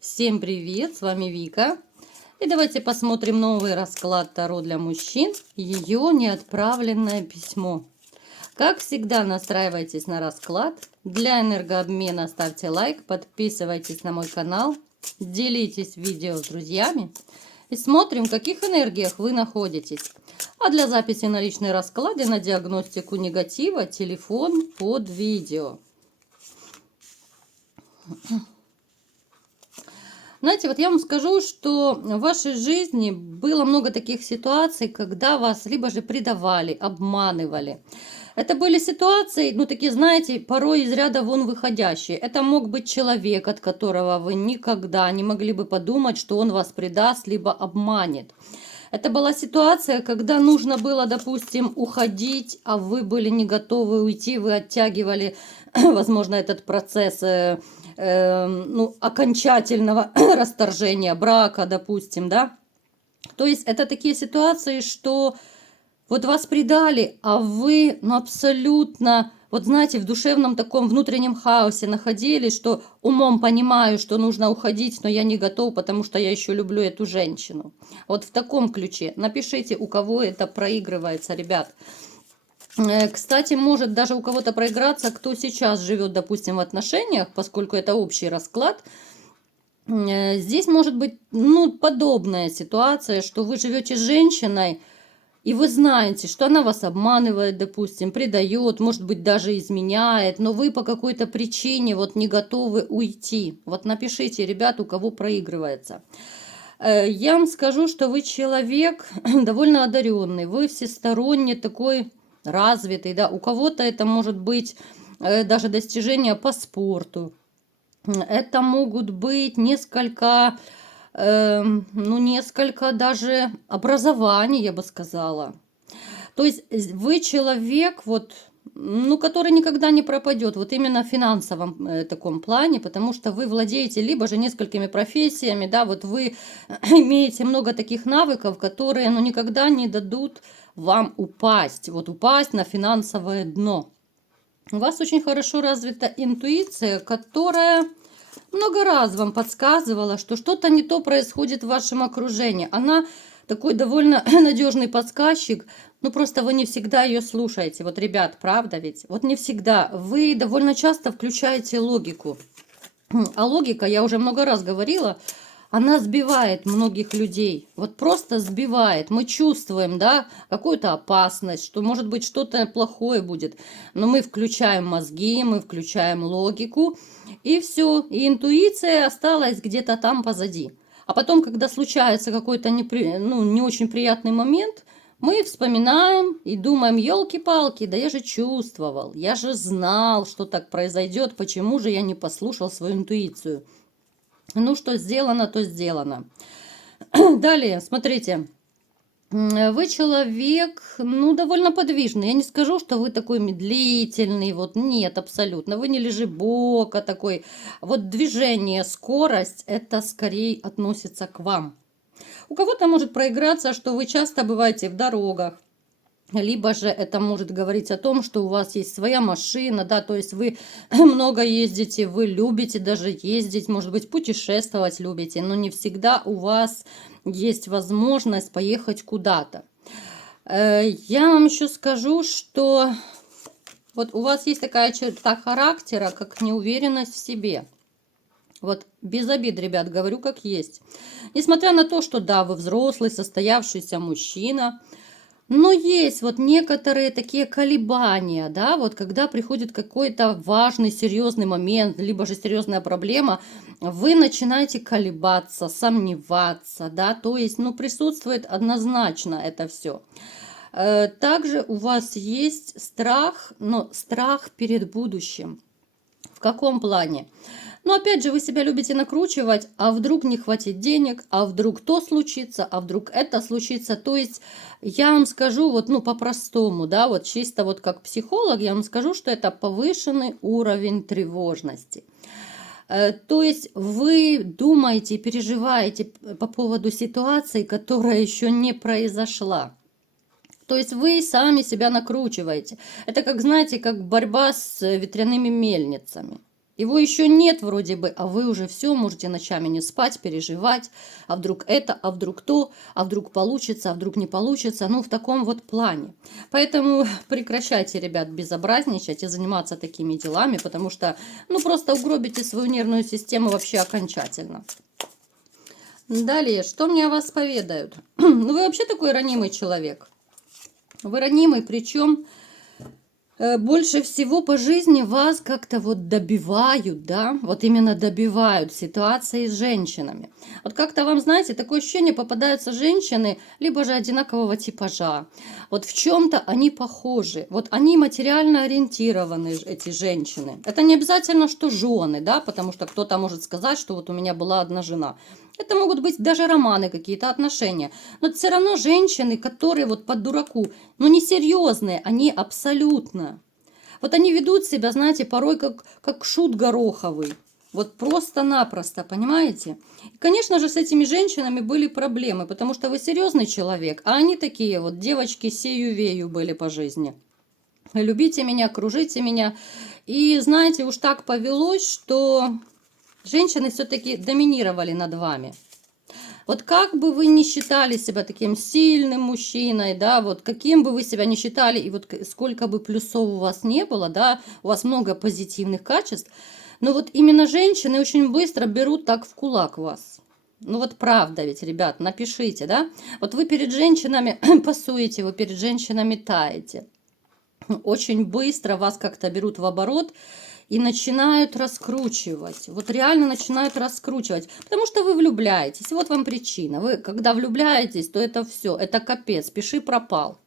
Всем привет, с вами Вика. И давайте посмотрим новый расклад Таро для мужчин. Ее неотправленное письмо. Как всегда, настраивайтесь на расклад. Для энергообмена ставьте лайк, подписывайтесь на мой канал, делитесь видео с друзьями. И смотрим, в каких энергиях вы находитесь. А для записи на личный расклад и на диагностику негатива телефон под видео. Знаете, вот я вам скажу, что в вашей жизни было много таких ситуаций, когда вас либо же предавали, обманывали. Это были ситуации, ну такие, знаете, порой из ряда вон выходящие. Это мог быть человек, от которого вы никогда не могли бы подумать, что он вас предаст, либо обманет. Это была ситуация, когда нужно было, допустим, уходить, а вы были не готовы уйти, вы оттягивали, возможно, этот процесс окончательного расторжения брака, допустим, да. То есть это такие ситуации, что вот вас предали, а вы, абсолютно, вот знаете, в душевном таком внутреннем хаосе находились, что умом понимаю, что нужно уходить, но я не готов, потому что я еще люблю эту женщину. Вот в таком ключе. Напишите, у кого это проигрывается, ребят. Кстати, может даже у кого-то проиграться, кто сейчас живет, допустим, в отношениях, поскольку это общий расклад. Здесь может быть, подобная ситуация, что вы живете с женщиной, и вы знаете, что она вас обманывает, допустим, предает, может быть, даже изменяет, но вы по какой-то причине вот не готовы уйти. Вот напишите, ребят, у кого проигрывается. Я вам скажу, что вы человек довольно одаренный, вы всесторонне такой развитый, да, у кого-то это может быть даже достижения по спорту, это могут быть несколько даже образований, я бы сказала. То есть вы человек, который никогда не пропадет, вот именно в финансовом таком плане, потому что вы владеете либо же несколькими профессиями, да, вот вы имеете много таких навыков, которые, никогда не дадут вам упасть на финансовое дно. У вас очень хорошо развита интуиция, которая много раз вам подсказывала, что что-то не то происходит в вашем окружении. Она такой довольно надежный подсказчик, просто вы не всегда ее слушаете. Вот, ребят, правда ведь? Вот не всегда. Вы довольно часто включаете логику. А логика, я уже много раз говорила, она сбивает многих людей. Вот просто сбивает. Мы чувствуем, да, какую-то опасность, что может быть что-то плохое будет. Но мы включаем мозги, мы включаем логику. И все. И интуиция осталась где-то там позади. А потом, когда случается какой-то не очень приятный момент, мы вспоминаем и думаем, елки-палки, да я же чувствовал, я же знал, что так произойдет, почему же я не послушал свою интуицию. Что сделано, то сделано. Далее, смотрите. Вы человек, довольно подвижный. Я не скажу, что вы такой медлительный. Вот нет, абсолютно. Вы не лежебока такой. Вот движение, скорость, это скорее относится к вам. У кого-то может проиграться, что вы часто бываете в дорогах. Либо же это может говорить о том, что у вас есть своя машина, да, то есть вы много ездите, вы любите даже ездить, может быть, путешествовать любите, но не всегда у вас есть возможность поехать куда-то. Я вам еще скажу, что вот у вас есть такая черта характера, как неуверенность в себе. Вот без обид, ребят, говорю как есть. Несмотря на то, что да, вы взрослый, состоявшийся мужчина, но есть вот некоторые такие колебания, да, вот когда приходит какой-то важный, серьезный момент, либо же серьезная проблема, вы начинаете колебаться, сомневаться, да, то есть, присутствует однозначно это все. Также у вас есть страх, но страх перед будущим. В каком плане? Опять же, вы себя любите накручивать, а вдруг не хватит денег, а вдруг то случится, а вдруг это случится. То есть я вам скажу по-простому, да, вот чисто вот как психолог, я вам скажу, что это повышенный уровень тревожности. То есть вы думаете, переживаете по поводу ситуации, которая еще не произошла. То есть вы сами себя накручиваете. Это как, знаете, как борьба с ветряными мельницами. Его еще нет вроде бы, а вы уже все можете ночами не спать, переживать, а вдруг это, а вдруг то, а вдруг получится, а вдруг не получится, ну в таком вот плане. Поэтому прекращайте, ребят, безобразничать и заниматься такими делами, потому что, ну просто угробите свою нервную систему вообще окончательно. Далее, что мне о вас поведают? Ну вы вообще такой ранимый человек. Вы ранимый, причем больше всего по жизни вас как-то вот добивают, да, вот именно добивают ситуации с женщинами. Вот как-то вам, знаете, такое ощущение, попадаются женщины, либо же одинакового типажа. Вот в чем-то они похожи. Вот они материально ориентированы, эти женщины. Это не обязательно, что жены, да, потому что кто-то может сказать, что вот у меня была одна жена. Это могут быть даже романы, какие-то отношения. Но это все равно женщины, которые вот по дураку, ну несерьезные, они абсолютно. Вот они ведут себя, знаете, порой как шут гороховый. Вот просто-напросто, понимаете? И, конечно же, с этими женщинами были проблемы, потому что вы серьезный человек, а они такие вот девочки сею-вею были по жизни. Любите меня, кружите меня. И, знаете, уж так повелось, что женщины все-таки доминировали над вами. Вот как бы вы ни считали себя таким сильным мужчиной, да, вот каким бы вы себя ни считали, и вот сколько бы плюсов у вас не было, да, у вас много позитивных качеств, но вот именно женщины очень быстро берут так в кулак вас. Ну вот правда ведь, ребят, напишите, да. Вот вы перед женщинами пасуете, вы перед женщинами таете. Очень быстро вас как-то берут в оборот и начинают раскручивать. Вот реально начинают раскручивать. Потому что вы влюбляетесь. Вот вам причина. Вы, когда влюбляетесь, то это все. Это капец. Пиши пропал.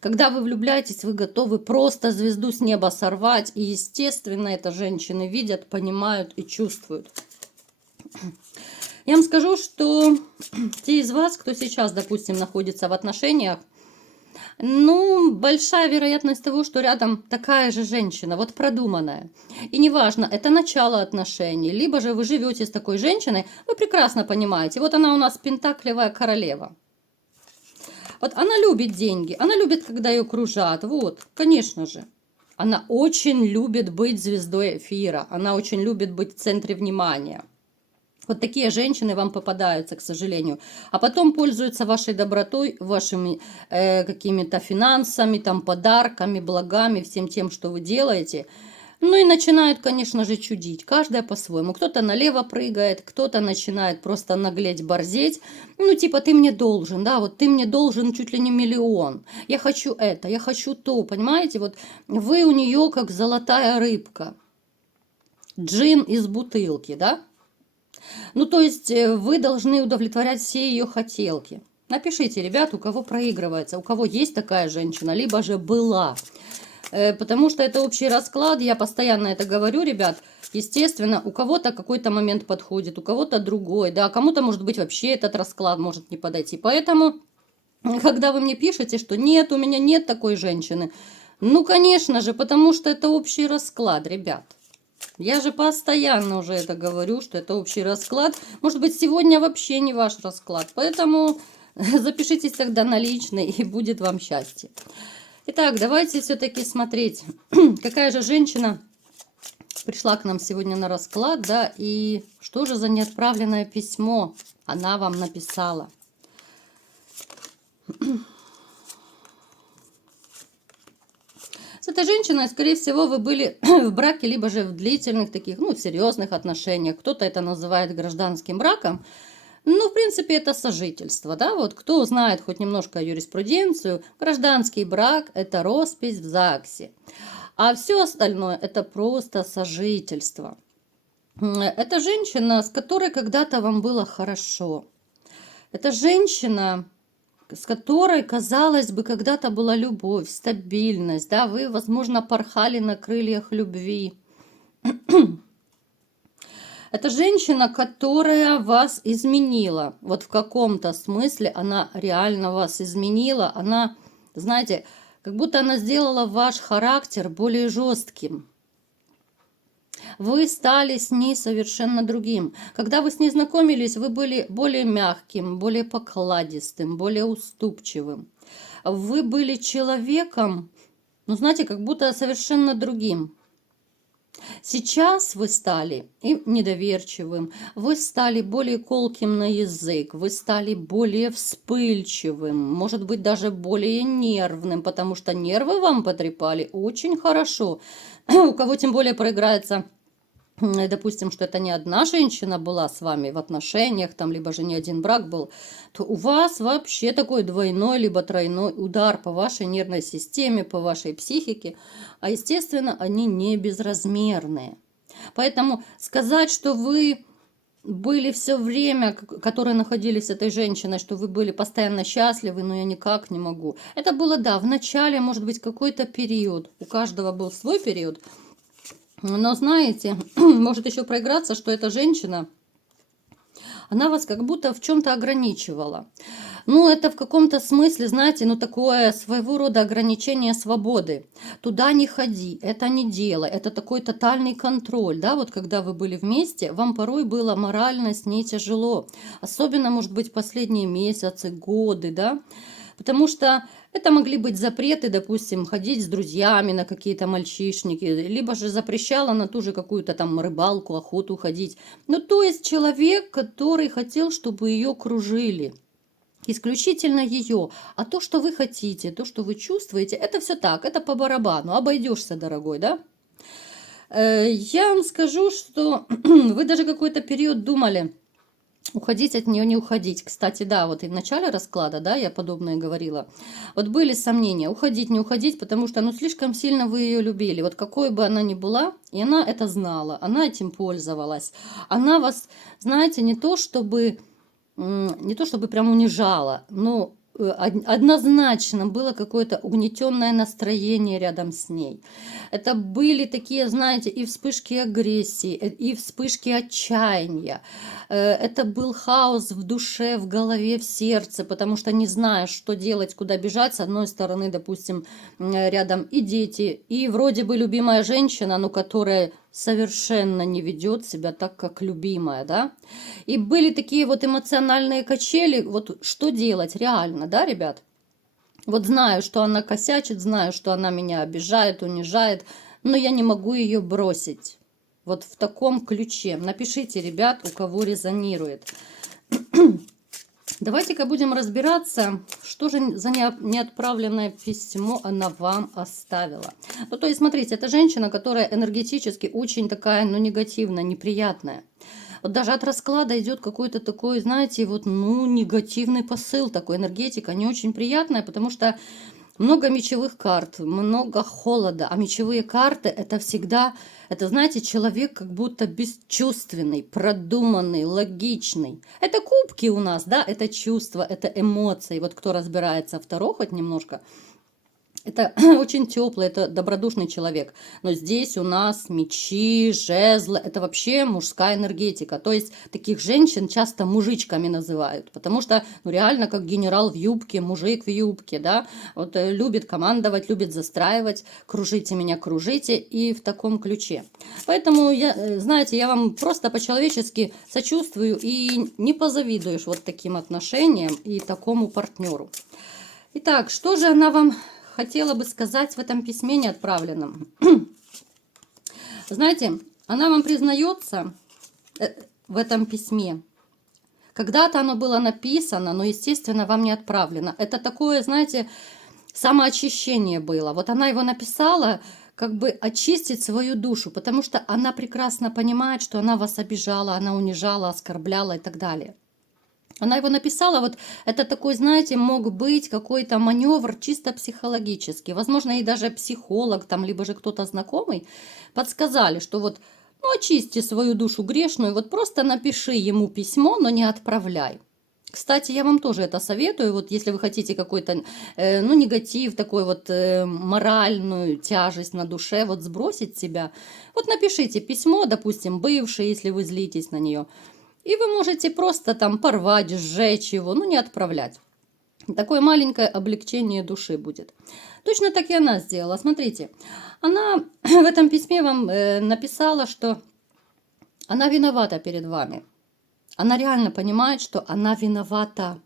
Когда вы влюбляетесь, вы готовы просто звезду с неба сорвать. И, естественно, это женщины видят, понимают и чувствуют. Я вам скажу, что те из вас, кто сейчас, допустим, находится в отношениях, ну, большая вероятность того, что рядом такая же женщина, вот продуманная. И неважно, это начало отношений, либо же вы живете с такой женщиной, вы прекрасно понимаете, вот она у нас пентаклевая королева. Вот она любит деньги, она любит, когда ее кружат, вот, конечно же. Она очень любит быть звездой эфира, она очень любит быть в центре внимания. Вот такие женщины вам попадаются, к сожалению. А потом пользуются вашей добротой, вашими какими-то финансами, там, подарками, благами, всем тем, что вы делаете. Ну и начинают, конечно же, чудить. Каждая по-своему. Кто-то налево прыгает, кто-то начинает просто наглеть, борзеть. Ну, типа, ты мне должен, да, вот ты мне должен чуть ли не 1 000 000. Я хочу это, я хочу то, понимаете? Вот вы у нее как золотая рыбка. Джин из бутылки, да? Ну, то есть вы должны удовлетворять все ее хотелки. Напишите, ребят, у кого проигрывается, у кого есть такая женщина, либо же была. Потому что это общий расклад, я постоянно это говорю, ребят. Естественно, у кого-то какой-то момент подходит, у кого-то другой, да, кому-то, может быть, вообще этот расклад может не подойти. Поэтому, когда вы мне пишете, что нет, у меня нет такой женщины, ну, конечно же, потому что это общий расклад, ребят. Я же постоянно уже это говорю, что это общий расклад. Может быть, сегодня вообще не ваш расклад. Поэтому запишитесь тогда на личный, и будет вам счастье. Итак, давайте все-таки смотреть, какая же женщина пришла к нам сегодня на расклад, да, и что же за неотправленное письмо она вам написала. С этой женщиной, скорее всего, вы были в браке, либо же в длительных таких, ну, серьезных отношениях. Кто-то это называет гражданским браком. Ну, в принципе, это сожительство, да, вот кто знает хоть немножко юриспруденцию, гражданский брак – это роспись в ЗАГСе, а все остальное – это просто сожительство. Это женщина, с которой когда-то вам было хорошо. Это женщина, с которой, казалось бы, когда-то была любовь, стабильность, да, вы, возможно, порхали на крыльях любви. Это женщина, которая вас изменила. Вот в каком-то смысле она реально вас изменила. Она, знаете, как будто она сделала ваш характер более жестким. Вы стали с ней совершенно другим. Когда вы с ней знакомились, вы были более мягким, более покладистым, более уступчивым. Вы были человеком, ну, знаете, как будто совершенно другим. Сейчас вы стали и недоверчивым, вы стали более колким на язык, вы стали более вспыльчивым, может быть, даже более нервным, потому что нервы вам потрепали очень хорошо. У кого тем более проиграется, допустим, что это не одна женщина была с вами в отношениях, там, либо же не один брак был, то у вас вообще такой двойной, либо тройной удар по вашей нервной системе, по вашей психике, а, естественно, они не безразмерные. Поэтому сказать, что вы были все время, которое находились с этой женщиной, что вы были постоянно счастливы, но я никак не могу. Это было, да, в начале, может быть, какой-то период. У каждого был свой период. Но знаете, может еще проиграться, что эта женщина, она вас как будто в чем-то ограничивала. Ну, это в каком-то смысле, знаете, ну, такое своего рода ограничение свободы. Туда не ходи, это не делай, это такой тотальный контроль, да, вот когда вы были вместе, вам порой было морально с ней тяжело. Особенно, может быть, последние месяцы, годы, да. Потому что это могли быть запреты, допустим, ходить с друзьями на какие-то мальчишники, либо же запрещала на ту же какую-то там рыбалку, охоту ходить. Ну, то есть человек, который хотел, чтобы ее кружили. Исключительно ее. А то, что вы хотите, то, что вы чувствуете, это все так, это по барабану. Обойдешься, дорогой, да? Я вам скажу, что вы даже какой-то период думали, уходить от нее, не уходить. Кстати, да, вот и в начале расклада, да, я подобное говорила. Вот были сомнения, уходить, не уходить, потому что, ну, слишком сильно вы ее любили. Вот какой бы она ни была, и она это знала, она этим пользовалась. Она вас, знаете, не то чтобы прям унижала, но однозначно было какое-то угнетенное настроение рядом с ней. Это были такие, знаете, и вспышки агрессии, и вспышки отчаяния. Это был хаос в душе, в голове, в сердце, потому что не знаешь, что делать, куда бежать. С одной стороны, допустим, рядом и дети, и вроде бы любимая женщина, но которая совершенно не ведет себя так, как любимая, да. И были такие вот эмоциональные качели, вот что делать реально, да, ребят? Вот знаю, что она косячит, знаю, что она меня обижает, унижает, но я не могу ее бросить. Вот в таком ключе. Напишите, ребят, у кого резонирует. Давайте-ка будем разбираться, что же за неотправленное письмо она вам оставила. Ну, то есть, смотрите, это женщина, которая энергетически очень такая, ну, негативная, неприятная. Вот даже от расклада идет какой-то такой, знаете, вот, ну, негативный посыл, такой энергетика, не очень приятная, потому что много мечевых карт, много холода, а мечевые карты это всегда, это, знаете, человек как будто бесчувственный, продуманный, логичный. Это кубки у нас, да, это чувства, это эмоции. Вот кто разбирается в Таро хоть немножко, это очень теплый, это добродушный человек. Но здесь у нас мечи, жезлы, это вообще мужская энергетика. То есть таких женщин часто мужичками называют, потому что ну, реально как генерал в юбке, мужик в юбке, да, вот любит командовать, любит застраивать, кружите меня, кружите, и в таком ключе. Поэтому, знаете, я вам просто по-человечески сочувствую и не позавидуешь вот таким отношениям и такому партнеру. Итак, что же она вам хотела бы сказать в этом письме неотправленном? Знаете, она вам признается в этом письме. Когда-то оно было написано, но, естественно, вам не отправлено. Это такое, знаете, самоочищение было. Вот она его написала, как бы очистить свою душу, потому что она прекрасно понимает, что она вас обижала, она унижала, оскорбляла и так далее. Она его написала, вот это такой, знаете, мог быть какой-то маневр чисто психологический. Возможно, и даже психолог, там, либо же кто-то знакомый подсказали, что вот, ну, очисти свою душу грешную, вот просто напиши ему письмо, но не отправляй. Кстати, я вам тоже это советую, вот если вы хотите какой-то, ну, негатив, такой вот моральную тяжесть на душе, вот сбросить себя, вот напишите письмо, допустим, бывшей, если вы злитесь на нее, и вы можете просто там порвать, сжечь его, ну не отправлять. Такое маленькое облегчение души будет. Точно так и она сделала. Смотрите, она в этом письме вам написала, что она виновата перед вами. Она реально понимает, что она виновата.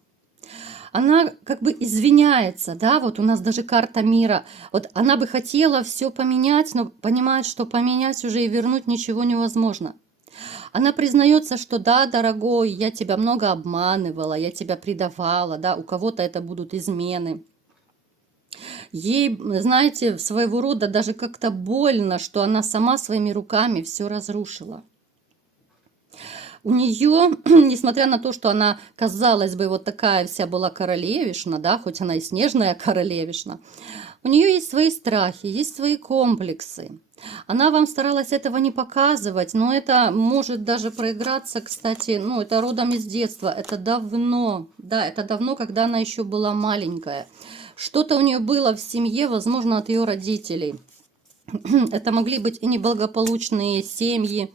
Она как бы извиняется, да, вот у нас даже карта мира. Вот она бы хотела все поменять, но понимает, что поменять уже и вернуть ничего невозможно. Она признается, что да, дорогой, я тебя много обманывала, я тебя предавала, да, у кого-то это будут измены. Ей, знаете, своего рода даже как-то больно, что она сама своими руками все разрушила. У нее, несмотря на то, что она, казалось бы, вот такая вся была королевишна, да, хоть она и снежная королевишна, у нее есть свои страхи, есть свои комплексы. Она вам старалась этого не показывать, но это может даже проиграться, кстати, ну, это родом из детства, это давно, да, это давно, когда она еще была маленькая. Что-то у нее было в семье, возможно, от ее родителей. Это могли быть и неблагополучные семьи,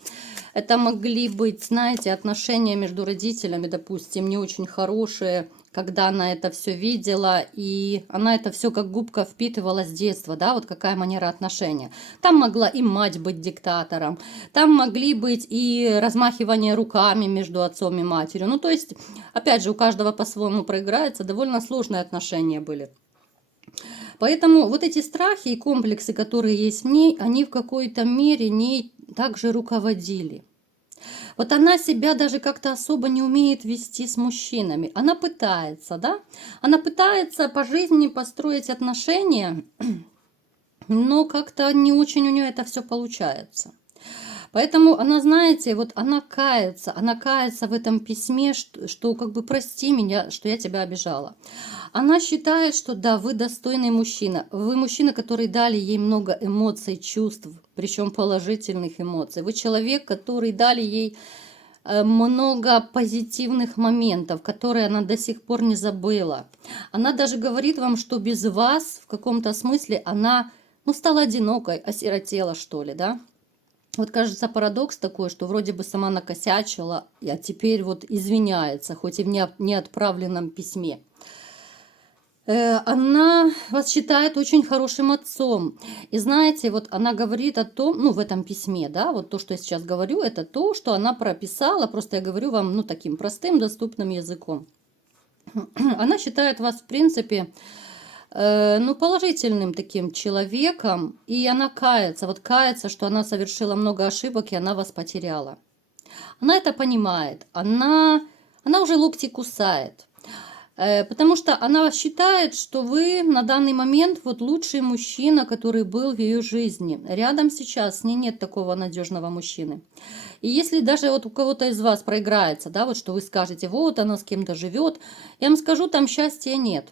это могли быть, знаете, отношения между родителями, допустим, не очень хорошие, когда она это все видела, и она это все как губка впитывала с детства, да, вот какая манера отношения. Там могла и мать быть диктатором, там могли быть и размахивание руками между отцом и матерью. Ну, то есть, опять же, у каждого по-своему проиграется, довольно сложные отношения были. Поэтому вот эти страхи и комплексы, которые есть в ней, они в какой-то мере ней также руководили. Вот она себя даже как-то особо не умеет вести с мужчинами. Она пытается, да? Она пытается по жизни построить отношения, но как-то не очень у нее это все получается. Поэтому она, знаете, вот она кается в этом письме, что как бы прости меня, что я тебя обижала. Она считает, что да, вы достойный мужчина. Вы мужчина, который дали ей много эмоций, чувств, причем положительных эмоций. Вы человек, который дали ей много позитивных моментов, которые она до сих пор не забыла. Она даже говорит вам, что без вас в каком-то смысле она, ну, стала одинокой, осиротела, что ли, да? Вот кажется парадокс такой, что вроде бы сама накосячила, а теперь вот извиняется, хоть и в неотправленном письме. Она вас считает очень хорошим отцом. И знаете, вот она говорит о том, ну, в этом письме, да, вот то, что я сейчас говорю, это то, что она прописала, просто я говорю вам, ну, таким простым, доступным языком. Она считает вас, в принципе, ну, положительным таким человеком, и она кается, вот кается, что она совершила много ошибок, и она вас потеряла. Она это понимает, она уже локти кусает. Потому что она считает, что вы на данный момент вот лучший мужчина, который был в ее жизни. Рядом сейчас с ней нет такого надежного мужчины. И если даже вот у кого-то из вас проиграется, да, вот что вы скажете, вот она с кем-то живет, я вам скажу, там счастья нет.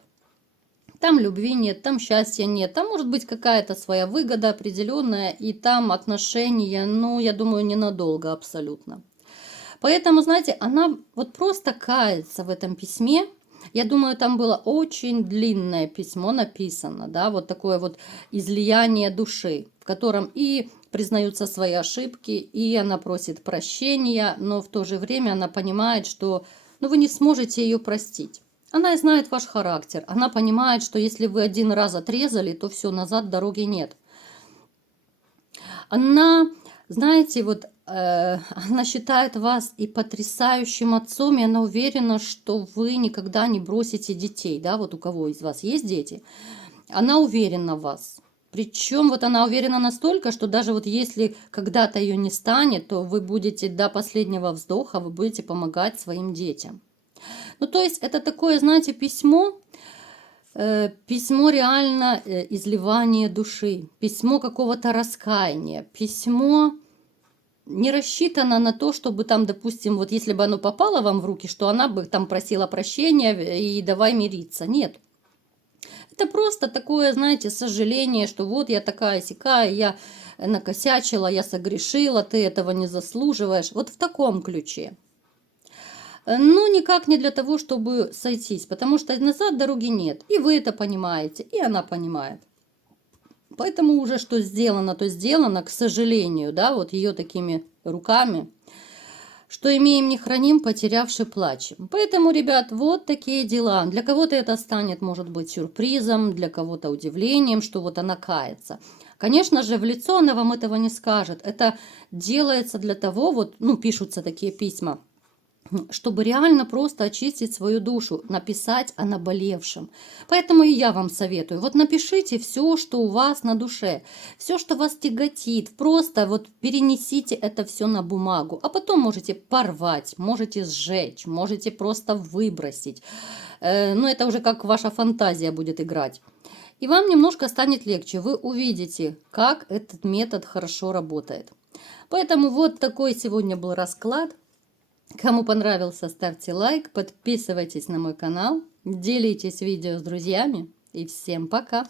Там любви нет, там счастья нет, там может быть какая-то своя выгода определенная, и там отношения, ну, я думаю, ненадолго абсолютно. Поэтому, знаете, она вот просто кается в этом письме. Я думаю, там было очень длинное письмо написано, да, вот такое вот излияние души, в котором и признаются свои ошибки, и она просит прощения, но в то же время она понимает, что, ну, вы не сможете ее простить. Она знает ваш характер, она понимает, что если вы один раз отрезали, то все, назад дороги нет. Она, знаете, вот она считает вас и потрясающим отцом, и она уверена, что вы никогда не бросите детей, да, вот у кого из вас есть дети, она уверена в вас. Причем вот она уверена настолько, что даже вот если когда-то ее не станет, то вы будете до последнего вздоха, вы будете помогать своим детям. Ну, то есть это такое, знаете, письмо реально изливания души, письмо какого-то раскаяния, письмо не рассчитано на то, чтобы там, допустим, вот если бы оно попало вам в руки, что она бы там просила прощения и давай мириться. Нет. Это просто такое, знаете, сожаление, что вот я такая-сякая, я накосячила, я согрешила, ты этого не заслуживаешь. Вот в таком ключе. Но никак не для того, чтобы сойтись, потому что назад дороги нет. И вы это понимаете, и она понимает. Поэтому уже что сделано, то сделано, к сожалению, да, вот ее такими руками. Что имеем, не храним, потерявши плачем. Поэтому, ребят, вот такие дела. Для кого-то это станет, может быть, сюрпризом, для кого-то удивлением, что вот она кается. Конечно же, в лицо она вам этого не скажет. Это делается для того, вот, ну, пишутся такие письма, чтобы реально просто очистить свою душу, написать о наболевшем. Поэтому и я вам советую, вот напишите все, что у вас на душе, все, что вас тяготит, просто вот перенесите это все на бумагу, а потом можете порвать, можете сжечь, можете просто выбросить. Но это уже как ваша фантазия будет играть. И вам немножко станет легче, вы увидите, как этот метод хорошо работает. Поэтому вот такой сегодня был расклад. Кому понравился, ставьте лайк, подписывайтесь на мой канал, делитесь видео с друзьями и всем пока!